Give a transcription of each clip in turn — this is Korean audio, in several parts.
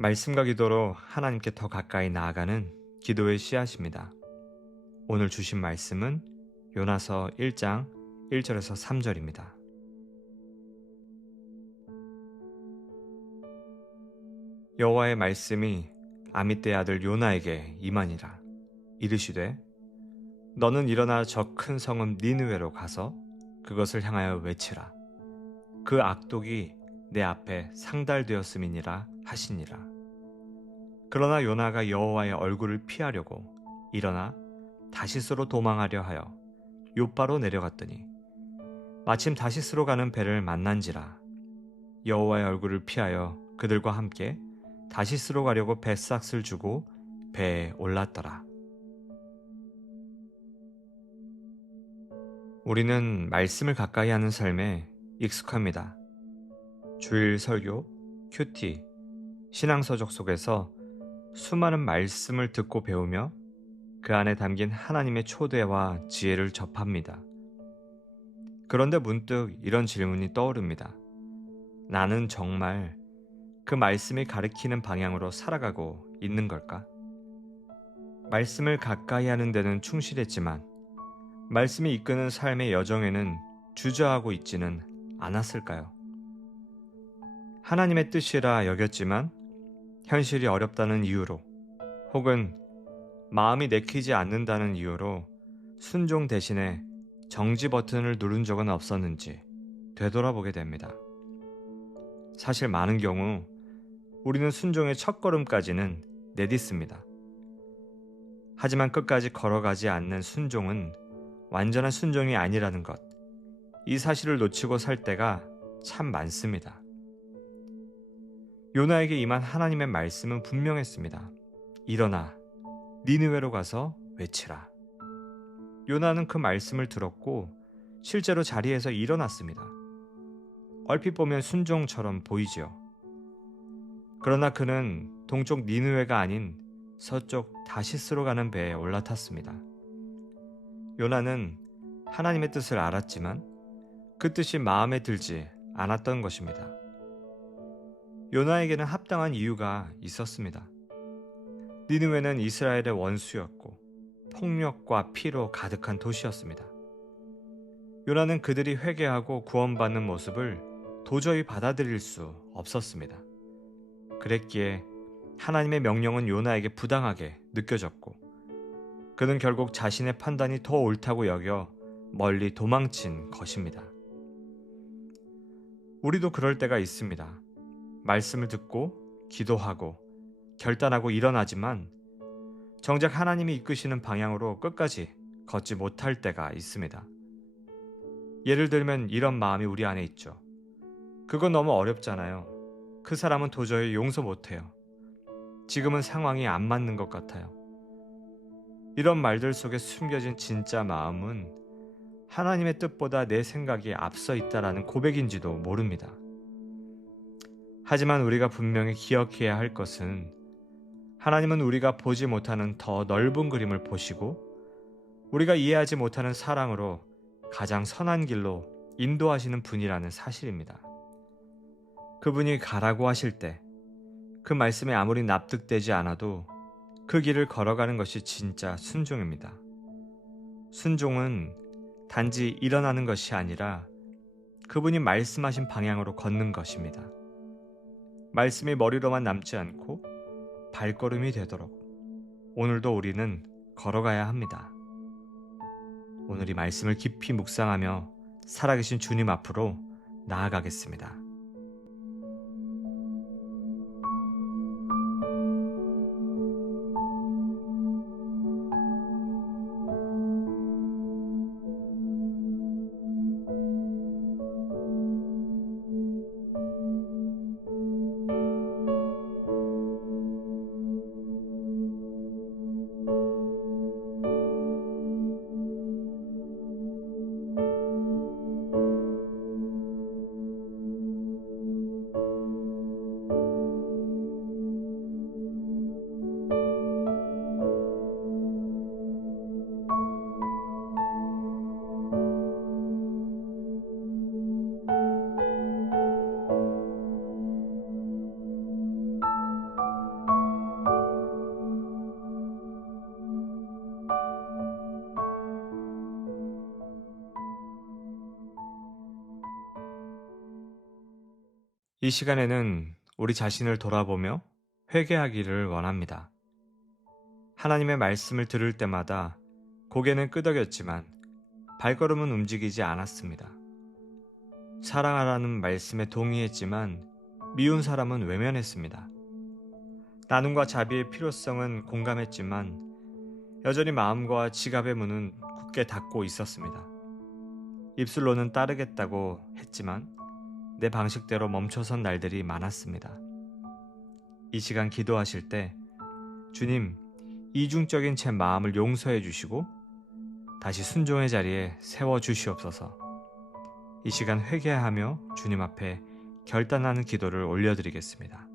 말씀과 기도로 하나님께 더 가까이 나아가는 기도의 씨앗입니다. 오늘 주신 말씀은 요나서 1장 1절에서 3절입니다. 여호와의 말씀이 아미떼의 아들 요나에게 임하니라. 이르시되 너는 일어나 저 큰 성읍 니느웨로 가서 그것을 향하여 외치라. 그 악독이 내 앞에 상달되었음이니라 하시니라. 그러나 요나가 여호와의 얼굴을 피하려고 일어나 다시스로 도망하려 하여 욥바로 내려갔더니 마침 다시스로 가는 배를 만난지라. 여호와의 얼굴을 피하여 그들과 함께 다시스로 가려고 뱃삭을 주고 배에 올랐더라. 우리는 말씀을 가까이 하는 삶에 익숙합니다. 주일 설교, 큐티, 신앙서적 속에서 수많은 말씀을 듣고 배우며 그 안에 담긴 하나님의 초대와 지혜를 접합니다. 그런데 문득 이런 질문이 떠오릅니다. 나는 정말 그 말씀이 가리키는 방향으로 살아가고 있는 걸까? 말씀을 가까이 하는 데는 충실했지만 말씀이 이끄는 삶의 여정에는 주저하고 있지는 않았을까요? 하나님의 뜻이라 여겼지만 현실이 어렵다는 이유로 혹은 마음이 내키지 않는다는 이유로 순종 대신에 정지 버튼을 누른 적은 없었는지 되돌아보게 됩니다. 사실 많은 경우 우리는 순종의 첫걸음까지는 내딛습니다. 하지만 끝까지 걸어가지 않는 순종은 완전한 순종이 아니라는 것, 이 사실을 놓치고 살 때가 참 많습니다. 요나에게 임한 하나님의 말씀은 분명했습니다. 일어나 니느웨로 가서 외치라. 요나는 그 말씀을 들었고 실제로 자리에서 일어났습니다. 얼핏 보면 순종처럼 보이지요. 그러나 그는 동쪽 니느웨가 아닌 서쪽 다시스로 가는 배에 올라탔습니다. 요나는 하나님의 뜻을 알았지만 그 뜻이 마음에 들지 않았던 것입니다. 요나에게는 합당한 이유가 있었습니다. 니느웨는 이스라엘의 원수였고 폭력과 피로 가득한 도시였습니다. 요나는 그들이 회개하고 구원받는 모습을 도저히 받아들일 수 없었습니다. 그랬기에 하나님의 명령은 요나에게 부당하게 느껴졌고 그는 결국 자신의 판단이 더 옳다고 여겨 멀리 도망친 것입니다. 우리도 그럴 때가 있습니다. 말씀을 듣고 기도하고 결단하고 일어나지만 정작 하나님이 이끄시는 방향으로 끝까지 걷지 못할 때가 있습니다. 예를 들면 이런 마음이 우리 안에 있죠. 그건 너무 어렵잖아요. 그 사람은 도저히 용서 못해요. 지금은 상황이 안 맞는 것 같아요. 이런 말들 속에 숨겨진 진짜 마음은 하나님의 뜻보다 내 생각이 앞서 있다라는 고백인지도 모릅니다. 하지만 우리가 분명히 기억해야 할 것은 하나님은 우리가 보지 못하는 더 넓은 그림을 보시고 우리가 이해하지 못하는 사랑으로 가장 선한 길로 인도하시는 분이라는 사실입니다. 그분이 가라고 하실 때 그 말씀에 아무리 납득되지 않아도 그 길을 걸어가는 것이 진짜 순종입니다. 순종은 단지 일어나는 것이 아니라 그분이 말씀하신 방향으로 걷는 것입니다. 말씀이 머리로만 남지 않고 발걸음이 되도록 오늘도 우리는 걸어가야 합니다. 오늘 이 말씀을 깊이 묵상하며 살아계신 주님 앞으로 나아가겠습니다. 이 시간에는 우리 자신을 돌아보며 회개하기를 원합니다. 하나님의 말씀을 들을 때마다 고개는 끄덕였지만 발걸음은 움직이지 않았습니다. 사랑하라는 말씀에 동의했지만 미운 사람은 외면했습니다. 나눔과 자비의 필요성은 공감했지만 여전히 마음과 지갑의 문은 굳게 닫고 있었습니다. 입술로는 따르겠다고 했지만 내 방식대로 멈춰선 날들이 많았습니다. 이 시간 기도하실 때 주님, 이중적인 제 마음을 용서해 주시고 다시 순종의 자리에 세워 주시옵소서. 이 시간 회개하며 주님 앞에 결단하는 기도를 올려드리겠습니다.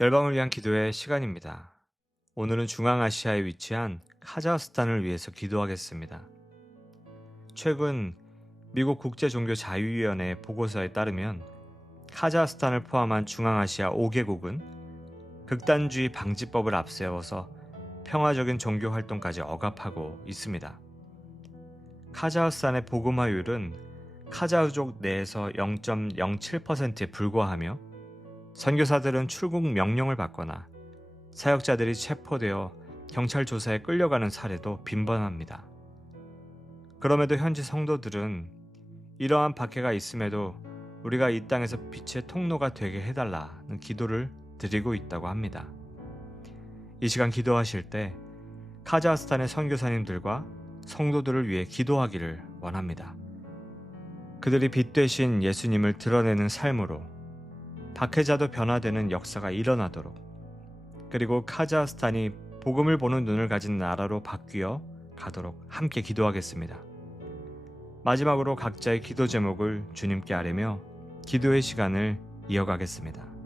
열방을 위한 기도의 시간입니다. 오늘은 중앙아시아에 위치한 카자흐스탄을 위해서 기도하겠습니다. 최근 미국 국제종교자유위원회 보고서에 따르면 카자흐스탄을 포함한 중앙아시아 5개국은 극단주의 방지법을 앞세워서 평화적인 종교 활동까지 억압하고 있습니다. 카자흐스탄의 복음화율은 카자흐족 내에서 0.07%에 불과하며 선교사들은 출국 명령을 받거나 사역자들이 체포되어 경찰 조사에 끌려가는 사례도 빈번합니다. 그럼에도 현지 성도들은 이러한 박해가 있음에도 우리가 이 땅에서 빛의 통로가 되게 해달라는 기도를 드리고 있다고 합니다. 이 시간 기도하실 때 카자흐스탄의 선교사님들과 성도들을 위해 기도하기를 원합니다. 그들이 빛 되신 예수님을 드러내는 삶으로 박해자도 변화되는 역사가 일어나도록, 그리고 카자흐스탄이 복음을 보는 눈을 가진 나라로 바뀌어 가도록 함께 기도하겠습니다. 마지막으로 각자의 기도 제목을 주님께 아뢰며 기도의 시간을 이어가겠습니다.